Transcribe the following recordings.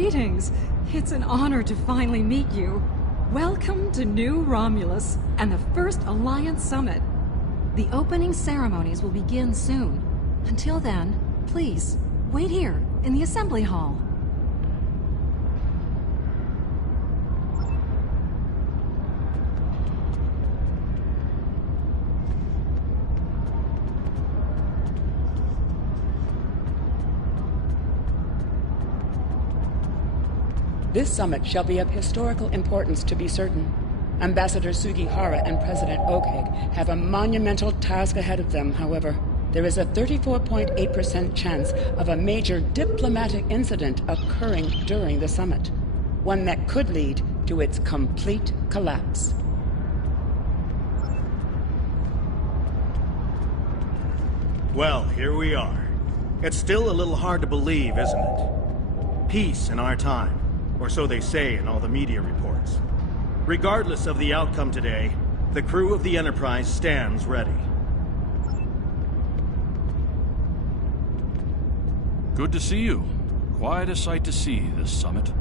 Greetings. It's an honor to finally meet you. Welcome to New Romulus and the first Alliance Summit. The opening ceremonies will begin soon. Until then, please, wait here in the Assembly Hall. This summit shall be of historical importance to be certain. Ambassador Sugihara and President Ogheg have a monumental task ahead of them, however. There is a 34.8% chance of a major diplomatic incident occurring during the summit. One that could lead to its complete collapse. Well, here we are. It's still a little hard to believe, isn't it? Peace in our time. Or so they say in all the media reports. Regardless of the outcome today, the crew of the Enterprise stands ready. Good to see you. Quite a sight to see, this summit.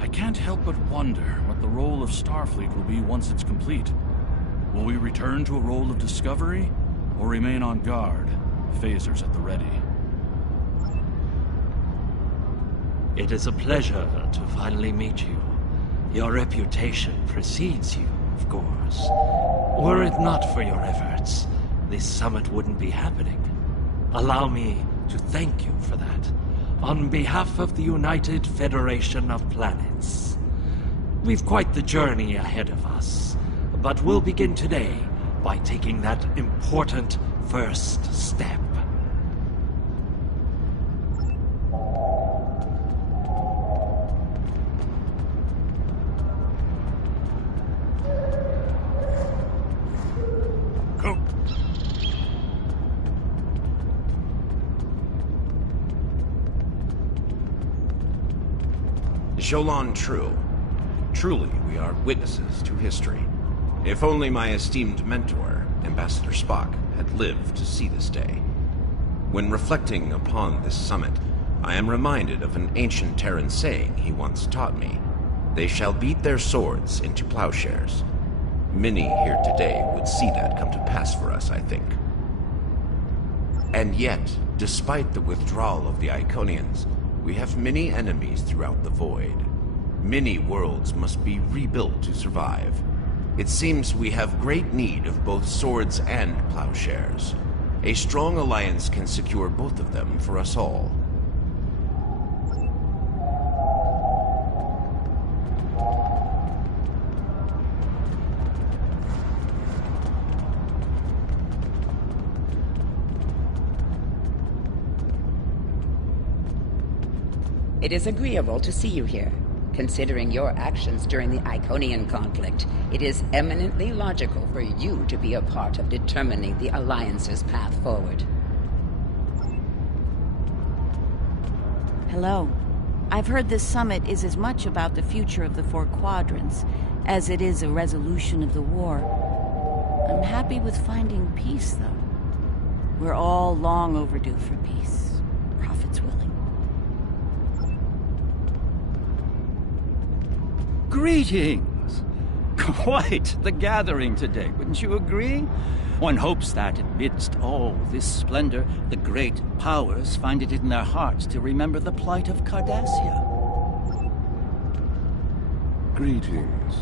I can't help but wonder what the role of Starfleet will be once it's complete. Will we return to a role of discovery, or remain on guard, phasers at the ready? It is a pleasure to finally meet you. Your reputation precedes you, of course. Were it not for your efforts, this summit wouldn't be happening. Allow me to thank you for that, on behalf of the United Federation of Planets. We've quite the journey ahead of us, but we'll begin today by taking that important first step. Jolan True. Truly, we are witnesses to history. If only my esteemed mentor, Ambassador Spock, had lived to see this day. When reflecting upon this summit, I am reminded of an ancient Terran saying he once taught me. They shall beat their swords into plowshares. Many here today would see that come to pass for us, I think. And yet, despite the withdrawal of the Iconians, we have many enemies throughout the void. Many worlds must be rebuilt to survive. It seems we have great need of both swords and plowshares. A strong alliance can secure both of them for us all. It is agreeable to see you here. Considering your actions during the Iconian conflict, it is eminently logical for you to be a part of determining the Alliance's path forward. Hello. I've heard this summit is as much about the future of the four quadrants as it is a resolution of the war. I'm happy with finding peace, though. We're all long overdue for peace. Prophet's willing. Greetings! Quite the gathering today, wouldn't you agree? One hopes that, amidst all this splendor, the great powers find it in their hearts to remember the plight of Cardassia. Greetings.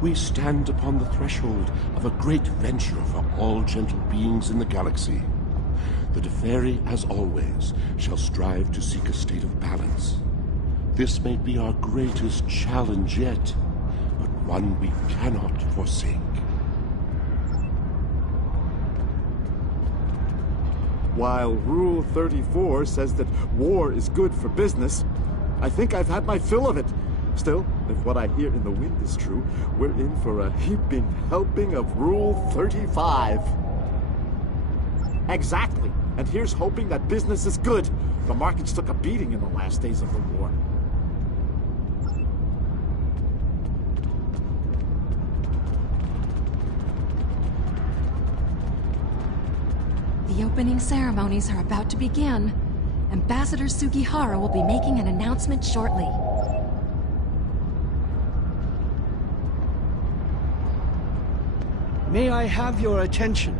We stand upon the threshold of a great venture for all gentle beings in the galaxy. The Deferi, as always, shall strive to seek a state of balance. This may be our greatest challenge yet, but one we cannot forsake. While Rule 34 says that war is good for business, I think I've had my fill of it. Still, if what I hear in the wind is true, we're in for a heaping helping of Rule 35. Exactly. And here's hoping that business is good. The markets took a beating in the last days of the war. The opening ceremonies are about to begin. Ambassador Sugihara will be making an announcement shortly. May I have your attention?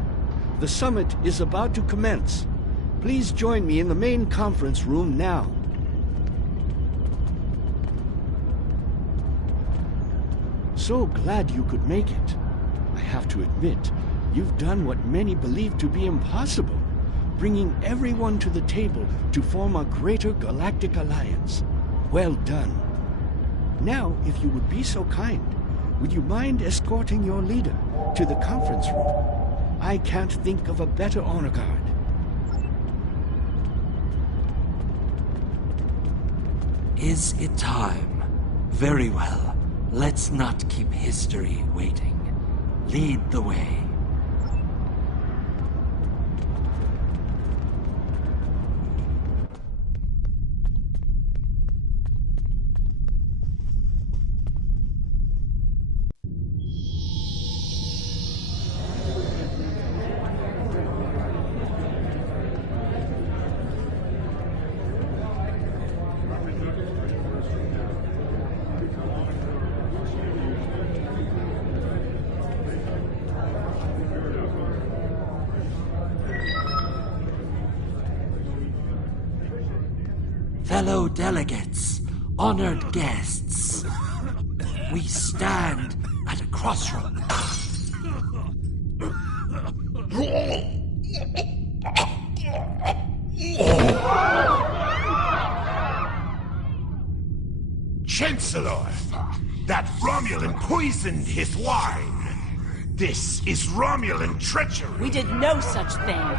The summit is about to commence. Please join me in the main conference room now. So glad you could make it. I have to admit, you've done what many believe to be impossible, bringing everyone to the table to form a greater galactic alliance. Well done. Now, if you would be so kind, would you mind escorting your leader to the conference room? I can't think of a better honor guard. Is it time? Very well. Let's not keep history waiting. Lead the way. Fellow delegates, honored guests, we stand at a crossroads. Chancellor, that Romulan poisoned his wine. This is Romulan treachery. We did no such thing.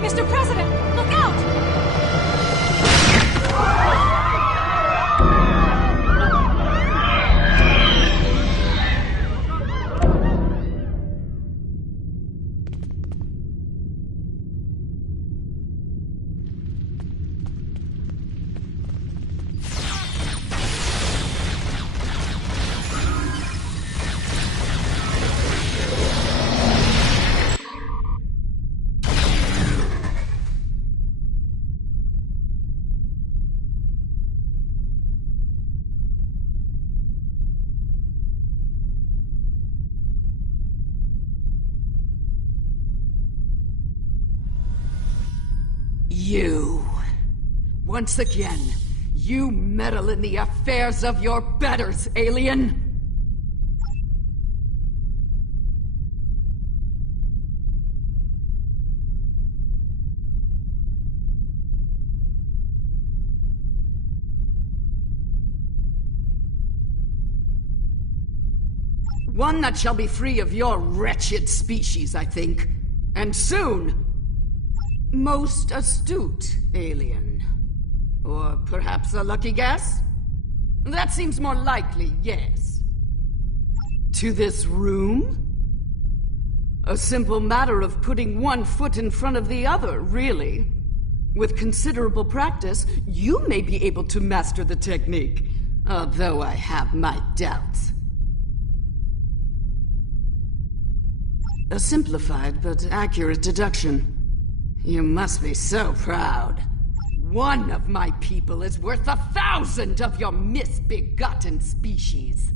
Mr. President, look out! You. Once again, you meddle in the affairs of your betters, alien! One that shall be free of your wretched species, I think. And soon! Most astute, alien. Or perhaps a lucky guess? That seems more likely, yes. To this room? A simple matter of putting one foot in front of the other, really. With considerable practice, you may be able to master the technique, although I have my doubts. A simplified but accurate deduction. You must be so proud. One of my people is worth 1,000 of your misbegotten species.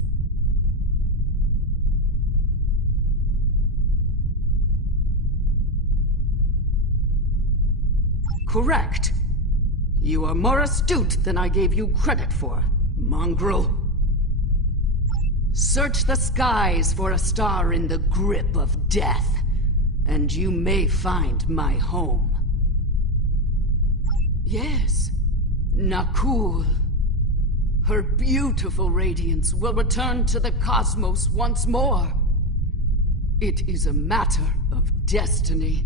Correct. You are more astute than I gave you credit for, mongrel. Search the skies for a star in the grip of death, and you may find my home. Yes, Nakul. Her beautiful radiance will return to the cosmos once more. It is a matter of destiny.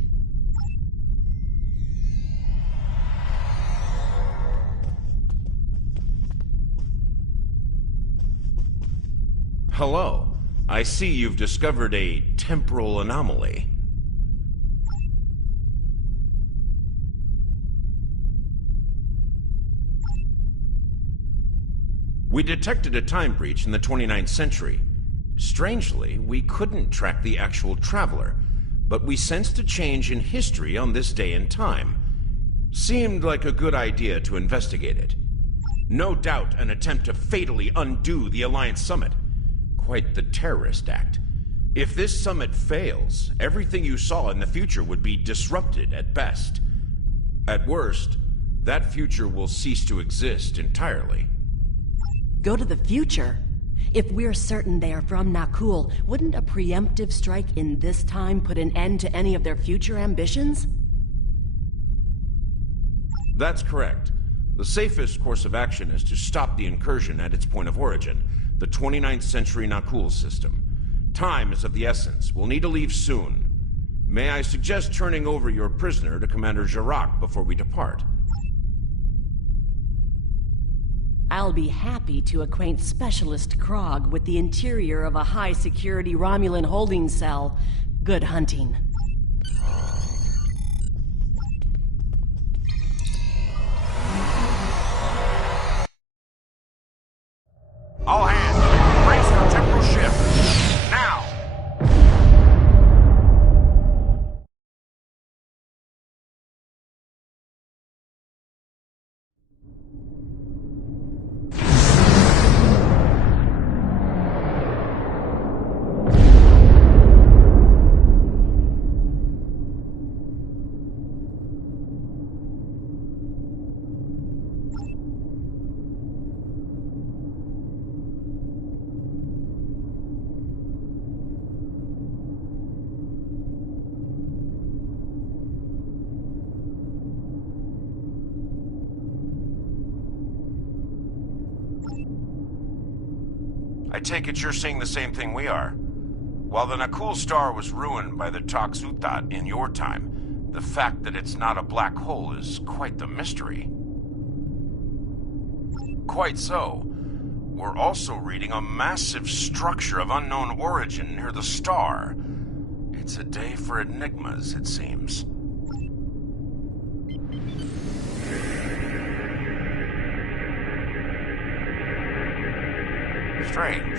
Hello. I see you've discovered a temporal anomaly. We detected a time breach in the 29th century. Strangely, we couldn't track the actual traveler, but we sensed a change in history on this day and time. Seemed like a good idea to investigate it. No doubt an attempt to fatally undo the Alliance Summit. Quite the terrorist act. If this summit fails, everything you saw in the future would be disrupted at best. At worst, that future will cease to exist entirely. Go to the future? If we're certain they are from Nakul, wouldn't a preemptive strike in this time put an end to any of their future ambitions? That's correct. The safest course of action is to stop the incursion at its point of origin, the 29th century Nakul system. Time is of the essence. We'll need to leave soon. May I suggest turning over your prisoner to Commander Jirac before we depart? I'll be happy to acquaint Specialist Krog with the interior of a high-security Romulan holding cell. Good hunting. All hands, brace for temporal shift. Now! I take it you're seeing the same thing we are. While the Nakul star was ruined by the Toxutat in your time, the fact that it's not a black hole is quite the mystery. Quite so. We're also reading a massive structure of unknown origin near the star. It's a day for enigmas, it seems. Strange.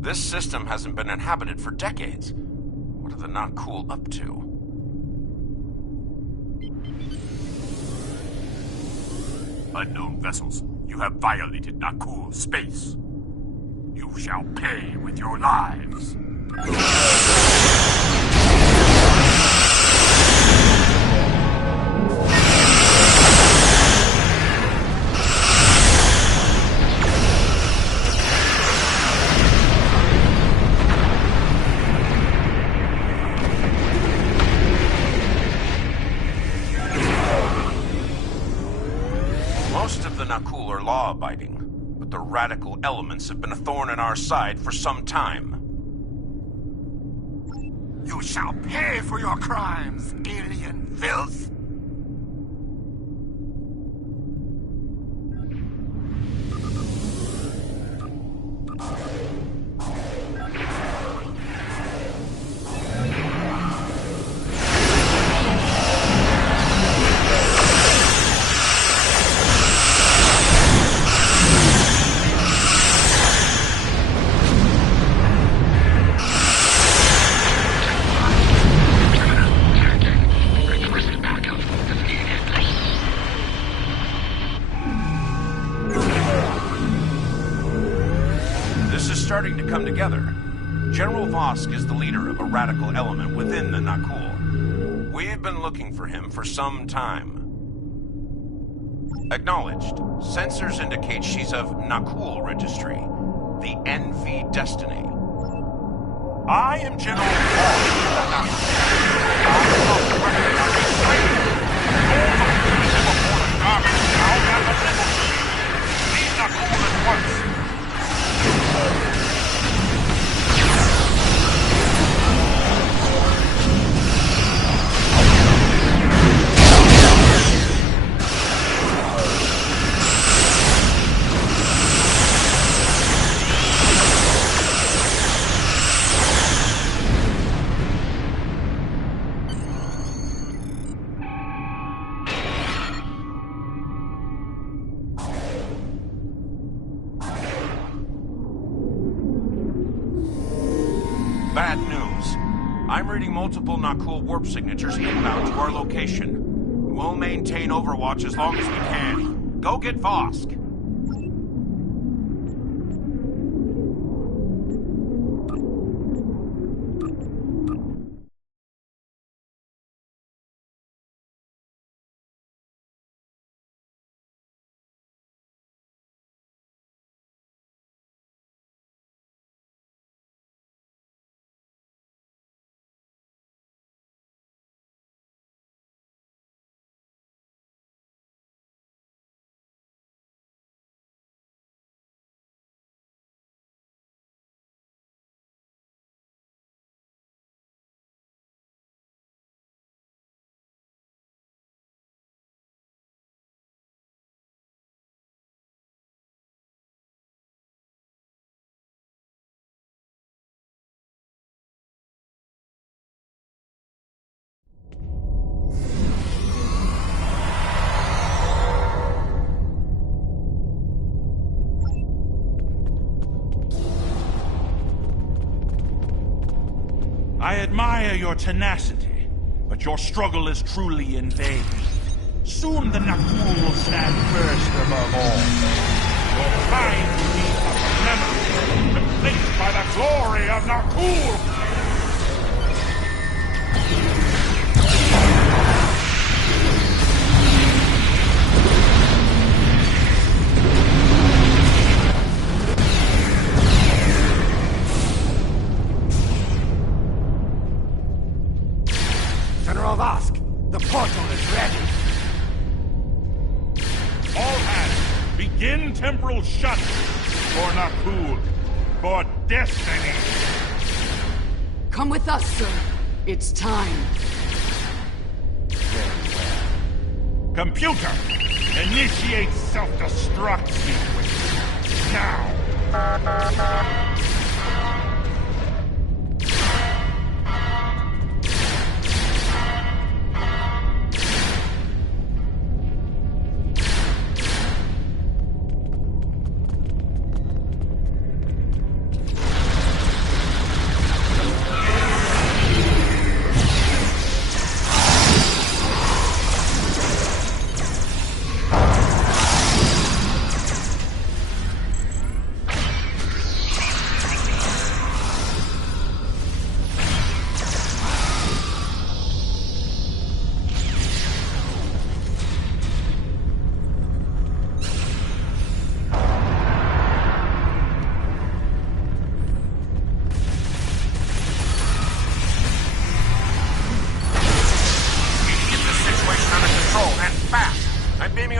This system hasn't been inhabited for decades. What are the Nakul up to? Unknown vessels, you have violated Nakul space. You shall pay with your lives. Most of the Nakul are law-abiding, but the radical elements have been a thorn in our side for some time. You shall pay for your crimes, alien filth! Starting to come together. General Vosk is the leader of a radical element within the Nakul. We've been looking for him for some time. Acknowledged. Sensors indicate she's of Nakul registry. The NV Destiny. I am General Vosk of the Nakul. I must recognize a traitor. All the people before the garbage now have a liberty. Leave Nakul at once. I'm reading multiple Nakul warp signatures inbound to our location. We'll maintain overwatch as long as we can. Go get Vosk. I admire your tenacity, but your struggle is truly in vain. Soon the Nakul will stand first above all. Your kind will be but a memory, replaced by the glory of Nakul! General Vosk, the portal is ready. All hands, begin temporal shut for Nakul, for destiny. Come with us, sir. It's time. Computer, initiate self-destruct sequence. Now.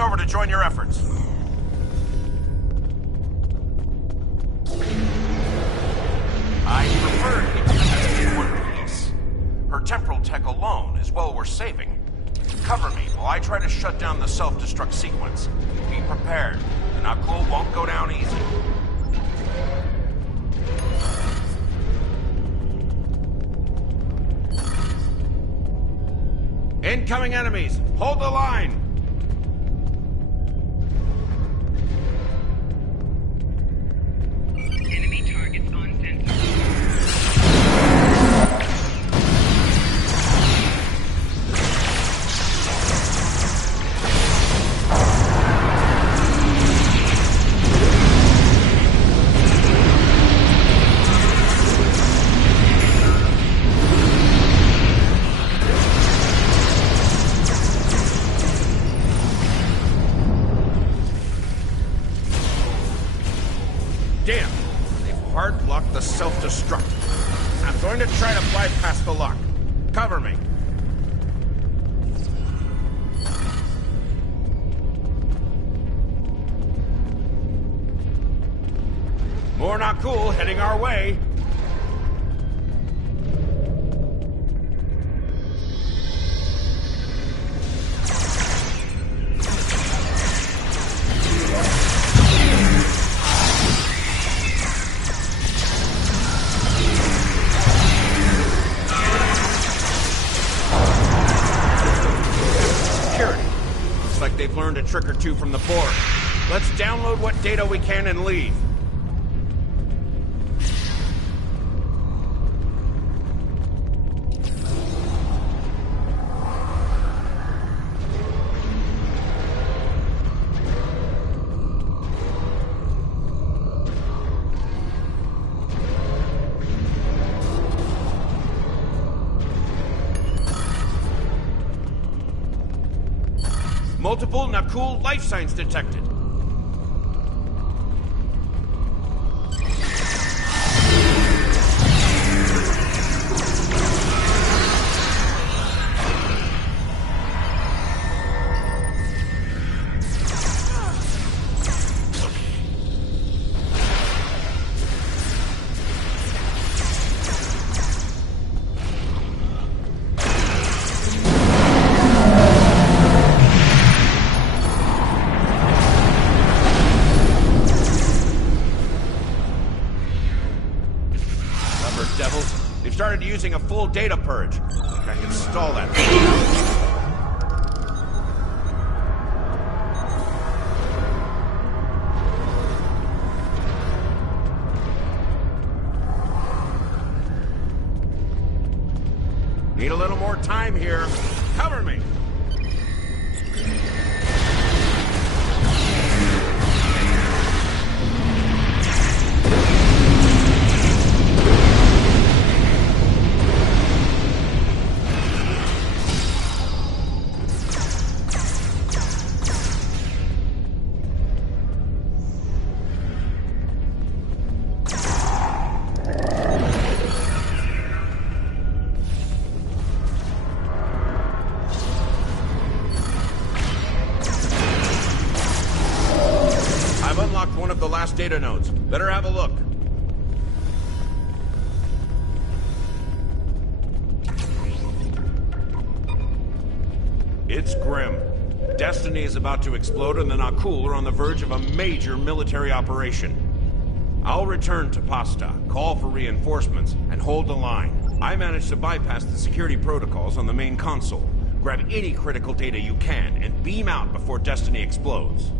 Over to join your efforts. I prefer keeping in one piece. Her temporal tech alone is well worth saving. Cover me while I try to shut down the self-destruct sequence. Be prepared. The Nakul won't go down easy. Incoming enemies! Hold the line! Damn! They've hard-blocked the self-destruct. I'm going to try to bypass the lock. Cover me. More Nakul heading our way. They've learned a trick or two from the board. Let's download what data we can and leave. Multiple Nakul life signs detected. They've started using a full data purge. I think I can stall that. Need a little more time here. Cover me! One of the last data nodes. Better have a look. It's grim. Destiny is about to explode and the Nakul are on the verge of a major military operation. I'll return to Pasta, call for reinforcements, and hold the line. I managed to bypass the security protocols on the main console. Grab any critical data you can and beam out before Destiny explodes.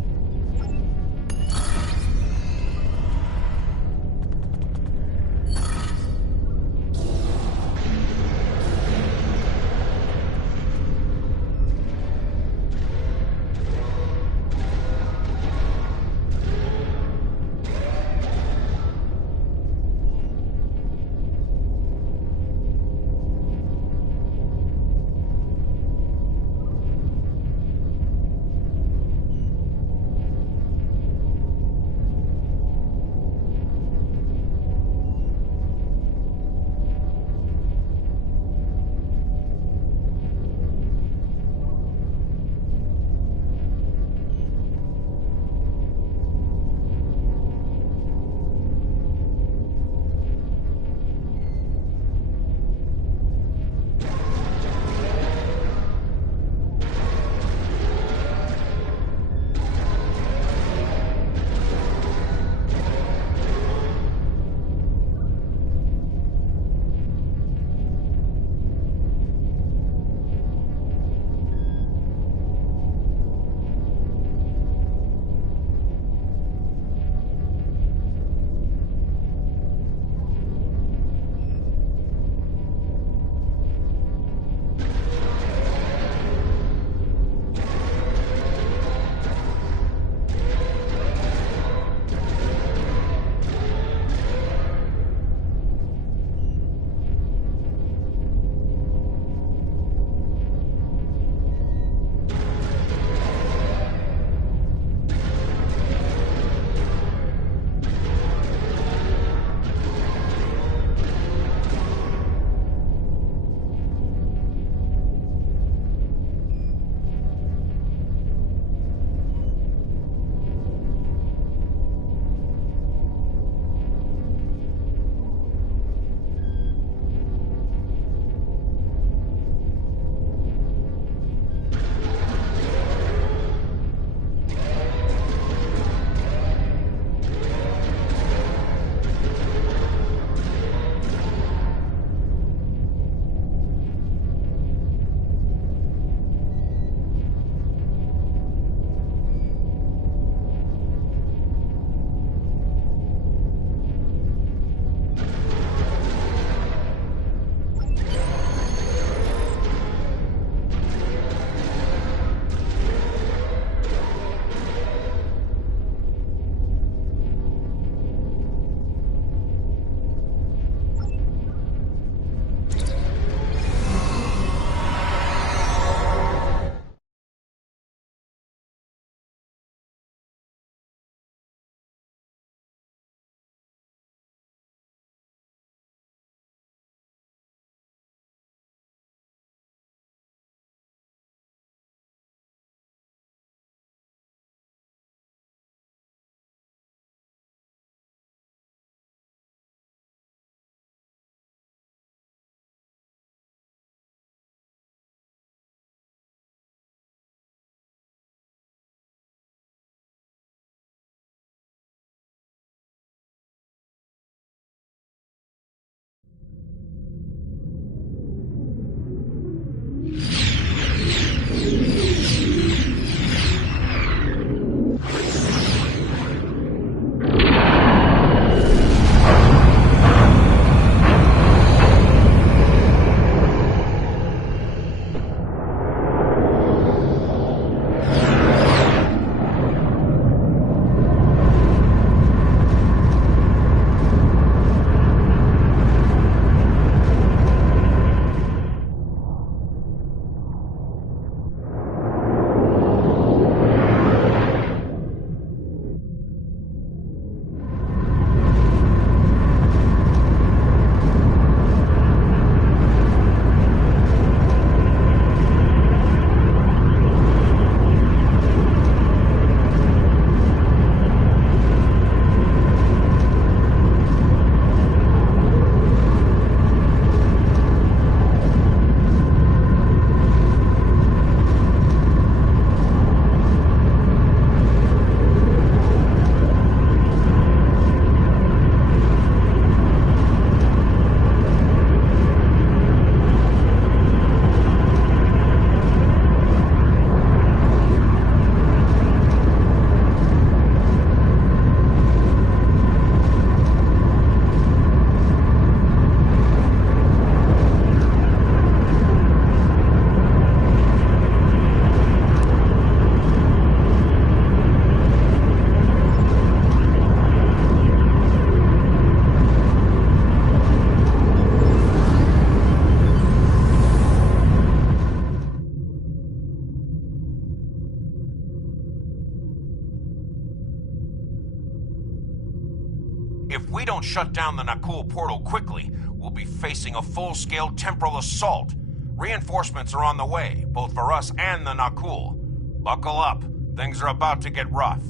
If we don't shut down the Nakul portal quickly, we'll be facing a full-scale temporal assault. Reinforcements are on the way, both for us and the Nakul. Buckle up. Things are about to get rough.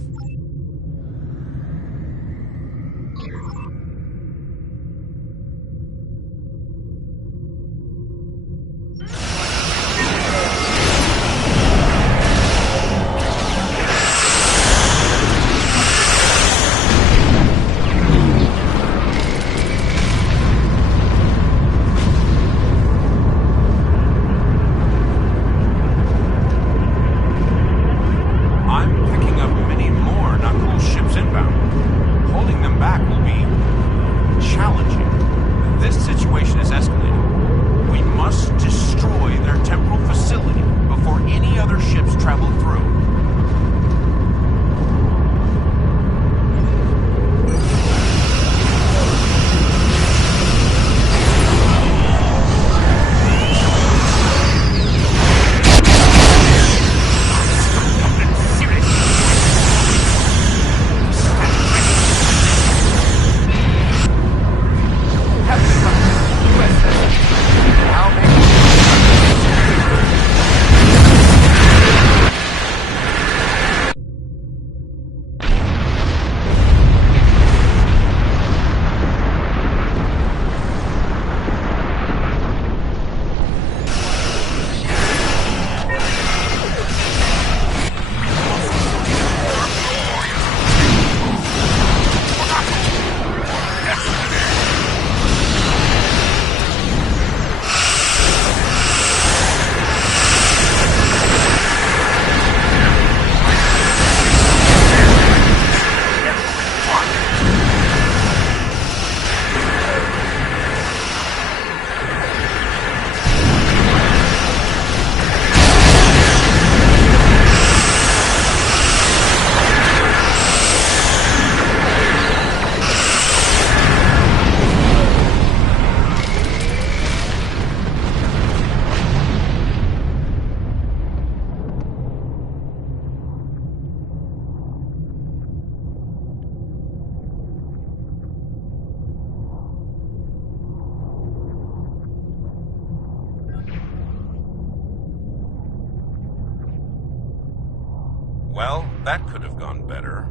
Well, that could have gone better.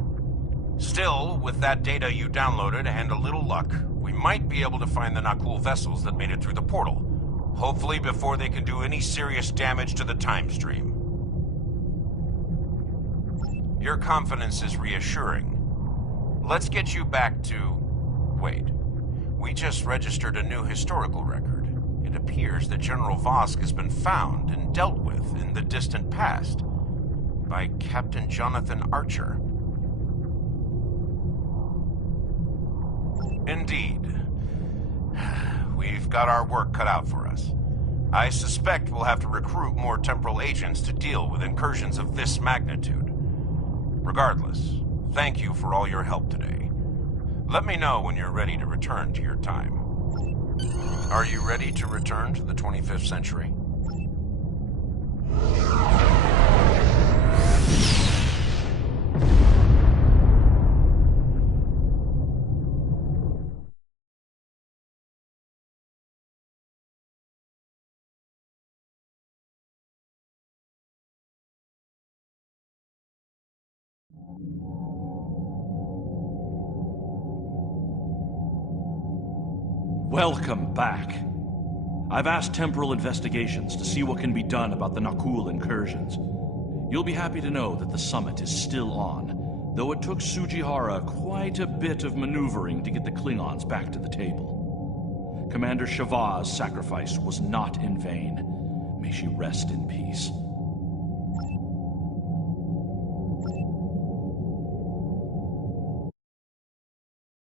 Still, with that data you downloaded and a little luck, we might be able to find the Nakul vessels that made it through the portal. Hopefully before they can do any serious damage to the time stream. Your confidence is reassuring. Let's get you back to... Wait. We just registered a new historical record. It appears that General Vosk has been found and dealt with in the distant past by Captain Jonathan Archer. Indeed. We've got our work cut out for us. I suspect we'll have to recruit more temporal agents to deal with incursions of this magnitude. Regardless, thank you for all your help today. Let me know when you're ready to return to your time. Are you ready to return to the 25th century? Welcome back. I've asked Temporal Investigations to see what can be done about the Nakul incursions. You'll be happy to know that the summit is still on, though it took Sujihara quite a bit of maneuvering to get the Klingons back to the table. Commander Shavah's sacrifice was not in vain. May she rest in peace.